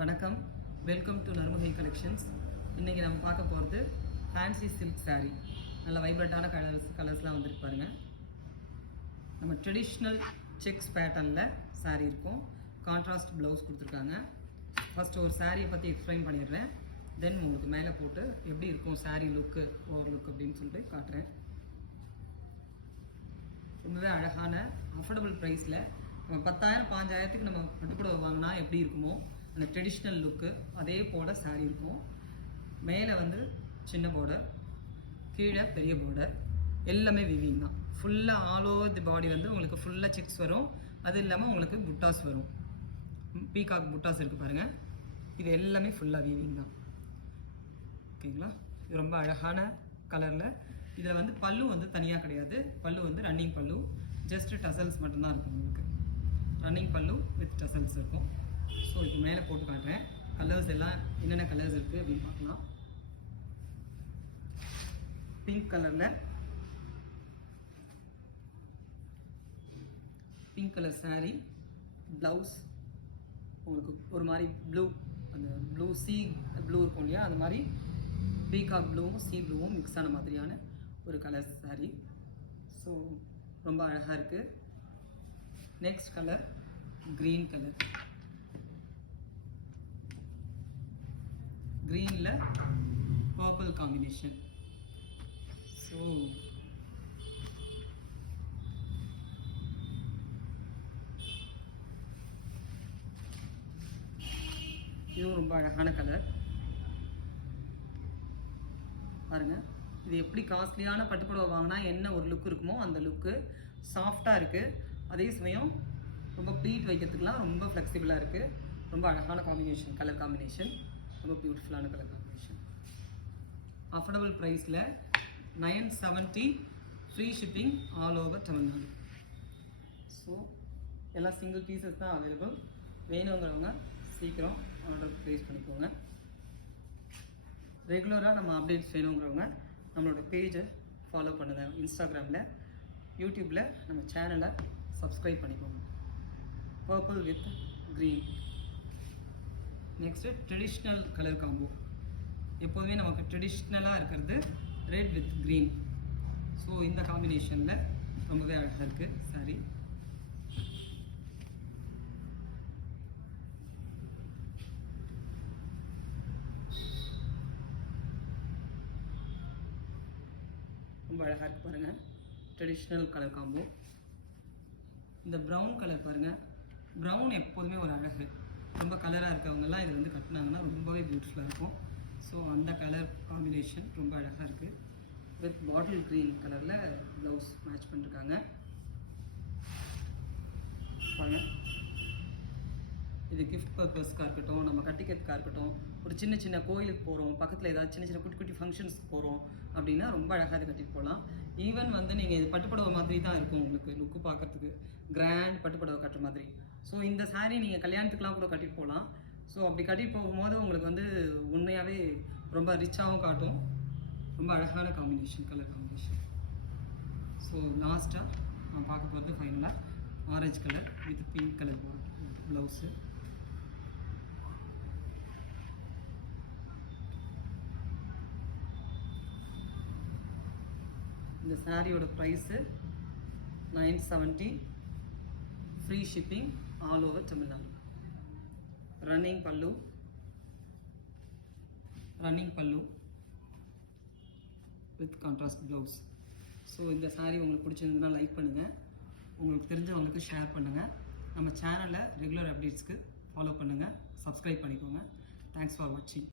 வணக்கம், welcome to நர்முகை collections. இன்றைக்கி நம்ம பார்க்க போகிறது ஃபேன்சி சில்க் சாரீ. நல்ல வைப்ரண்ட்டான கலர்ஸ்லாம் வந்துருக்கு பாருங்கள். நம்ம ட்ரெடிஷ்னல் செக்ஸ் பேட்டர்னில் சாரீ இருக்கும். கான்ட்ராஸ்ட் ப்ளவுஸ் கொடுத்துருக்காங்க. ஃபஸ்ட்டு ஒரு சாரியை பற்றி எக்ஸ்பிளைன் பண்ணிடுறேன். தென் உங்களுக்கு மேலே போட்டு எப்படி இருக்கும் சாரீ லுக்கு, ஓவர் லுக் அப்படின்னு சொல்லிட்டு காட்டுறேன். ரொம்பவே அழகான அஃபோர்டபுள் ப்ரைஸில் நம்ம 10,000 5,000க்கு நம்ம பட்டுப்புடவை வாங்கினா எப்படி இருக்குமோ அந்த ட்ரெடிஷ்னல் லுக்கு அதே போல் சாரீ இருக்கும். மேலே வந்து சின்ன பார்டர், கீழே பெரிய பார்டர், எல்லாமே விவிங் தான். ஃபுல்லாக ஆல் ஓவர் தி பாடி வந்து உங்களுக்கு ஃபுல்லாக செக்ஸ் வரும். அது இல்லாமல் உங்களுக்கு புட்டாஸ் வரும். பீகாக் புட்டாஸ் இருக்குது பாருங்கள். இது எல்லாமே ஃபுல்லாக வீவிங் தான். ஓகேங்களா? இது ரொம்ப அழகான கலரில். இதில் வந்து பல்லு வந்து தனியாக கிடையாது. பல்லு வந்து ரன்னிங் பல்லு, ஜஸ்ட் டசல்ஸ் மட்டும்தான் இருக்கும். உங்களுக்கு ரன்னிங் பல்லு வித் டசல்ஸ் இருக்கும். ஸோ இப்போ மேலே போட்டு காட்டுறேன். கலர்ஸ் எல்லாம் என்னென்ன கலர்ஸ் இருக்குது அப்படின்னு பார்க்கலாம். பிங்க் கலரில், பிங்க் கலர் சாரீ, ப்ளவுஸ் உங்களுக்கு ஒரு மாதிரி ப்ளூ, அந்த ப்ளூ சி ப்ளூ இருக்கும் இல்லையா, அது மாதிரி பீகாக் ப்ளூவும் சி ப்ளூவும் மிக்ஸ் ஆன மாதிரியான ஒரு கலர் சாரீ. ஸோ ரொம்ப அழகாக இருக்குது. Next colour green colour. க்ரீனில் பர்பிள் காம்பினேஷன். ஸோ இதுவும் ரொம்ப அழகான கலர் பாருங்கள். இது எப்படி காஸ்ட்லியான பட்டுப்புடவை வாங்கினா என்ன ஒரு லுக் இருக்குமோ அந்த லுக்கு. சாஃப்டாக இருக்குது, அதே சமயம் ரொம்ப ப்ளீட் வைக்கிறதுக்குலாம் ரொம்ப ஃப்ளெக்சிபிளாக இருக்குது. ரொம்ப அழகான காம்பினேஷன், கலர் காம்பினேஷன், ரொம்ப பியூட்டிஃபுல்லான கலர் காம்பினேஷன். அஃபோர்டபுள் ப்ரைஸில் 970, free shipping all over Tamil Nadu. So எல்லாம் சிங்கிள் பீசஸ் தான் அவைலபிள். வேணுங்கிறவங்க சீக்கிரம் ஆர்டர் ப்ளேஸ் பண்ணிக்கோங்க. ரெகுலராக நம்ம அப்டேட்ஸ் வேணுங்கிறவங்க நம்மளோட பேஜை ஃபாலோ பண்ணுங்கள். இன்ஸ்டாகிராமில், யூடியூப்பில் நம்ம சேனலை சப்ஸ்கிரைப் பண்ணிக்கோங்க. Purple with green. Next traditional colour combo. எப்போதுமே நமக்கு ட்ரெடிஷ்னலாக இருக்கிறது ரெட் வித் க்ரீன். ஸோ இந்த காம்பினேஷனில் ரொம்பவே அழகாக இருக்குது சாரீ. ரொம்ப அழகாக இருக்குது பாருங்கள். Traditional colour combo. இந்த ப்ரௌன் கலர் பாருங்கள். ப்ரௌன் எப்போதுமே ஒரு அழகு. ரொம்ப கலராக இருக்கவங்கெல்லாம் இது வந்து கட்டினாங்கன்னா ரொம்பவே பியூட்டிஃபுல்லாக இருக்கும். ஸோ அந்த கலர் காம்பினேஷன் ரொம்ப அழகாக இருக்குது. வித் பாட்டில் க்ரீன் கலரில் ப்ளவுஸ் மேட்ச் பண்ணிருக்காங்க பாருங்கள். இது கிஃப்ட் பர்பஸ்க்காக இருக்கட்டும், நம்ம கட்டிக்கிறதுக்காக இருக்கட்டும், ஒரு சின்ன சின்ன கோயிலுக்கு போகிறோம், பக்கத்தில் ஏதாவது சின்ன சின்ன குட்டி குட்டி ஃபங்க்ஷன்ஸ்க்கு போகிறோம் அப்படின்னா ரொம்ப அழகாக இது கட்டிட்டு போகலாம். ஈவன் வந்து நீங்கள் இது பட்டுப்புடவை மாதிரி தான் இருக்கும். உங்களுக்கு லுக்கு பார்க்குறதுக்கு கிராண்ட் பட்டுப்புடவை கட்டுற மாதிரி. ஸோ இந்த சாரீ நீங்கள் கல்யாணத்துக்குலாம் கூட கட்டிட்டு போகலாம். ஸோ அப்படி கட்டிட்டு போகும்போது உங்களுக்கு வந்து உண்மையாகவே ரொம்ப ரிச்சாகவும் காட்டும். ரொம்ப அழகான காம்பினேஷன், கலர் காம்பினேஷன். ஸோ லாஸ்ட்டாக நான் பார்க்க போகிறது ஃபைனலாக orange colour with pink colour blouse. இந்த சாரியோட price 970, free shipping all over Tamil Nadu. Running பல்லு வித் கான்ட்ராஸ்ட் ப்ளவுஸ். ஸோ இந்த சாரீ உங்களுக்கு பிடிச்சிருந்ததுன்னா லைக் பண்ணுங்கள், உங்களுக்கு தெரிஞ்சவங்களுக்கு ஷேர் பண்ணுங்கள். நம்ம சேனலை ரெகுலர் அப்டேட்ஸ்க்கு ஃபாலோ பண்ணுங்கள், சப்ஸ்கிரைப் பண்ணிக்கோங்க. தேங்க்ஸ் ஃபார் வாட்சிங்.